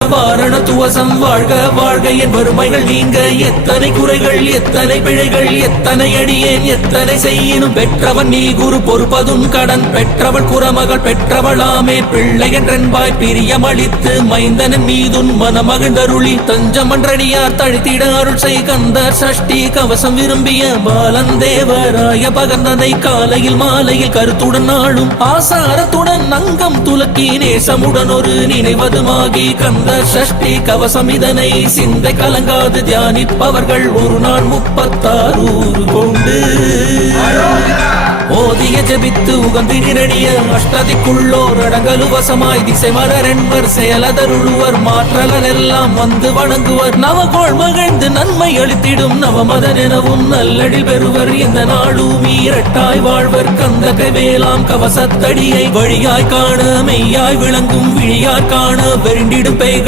வாரண துவசம் வாழ்க வாழ்க என் வறுமைகள் நீங்க எத்தனை குறைகள் எத்தனை பிழைகள் எத்தனை அடியேன் எத்தனை செய்யினும் பெற்றவன் நீ குரு பொறுப்பதும் கடன் பெற்றவள் குறமகள் பெற்றவளாமே பிள்ளை என்றென்பாய் பிரியமளித்து மைந்தனன் மீதுன் மனமகிழ்ந்தருளி தஞ்சமன்றடியார் தழித்திட அருள் செய் கந்தர் சஷ்டி கவசம் விரும்பிய பாலந்தேவராய பகர்ந்ததை காலையில் மாலையில் கருத்துடன் நாளும் ஆசாரத்துடன் அங்கம் துலக்கி நேசமுடன் ஒரு நினைவதுமாகி கந்த சஷ்டி கவசம் இதனை சிந்தை கலங்காது தியானிப்பவர்கள் ஒரு நாள் 36 கொண்டு ஓதிய ஜபித்து உகந்து நிரடிய அஷ்டதிக்குள்ளோர் அடங்கலுவசமாய் திசை மலரென்பர் செயலதருளுவர் மாற்றலர் எல்லாம் வந்து வணங்குவர் நவகோள் மகிழ்ந்து நன்மை அளித்திடும் நவமதன் எனவும் நல்லடில் பெறுவர் இந்த நாளும் இரட்டாய் வாழ்வர் கந்த கைவேலாம் கவசத்தடியை வழியாய் காண மெய்யாய் விளங்கும் விழியாய் காண வெருண்டிடும் பெய்கள்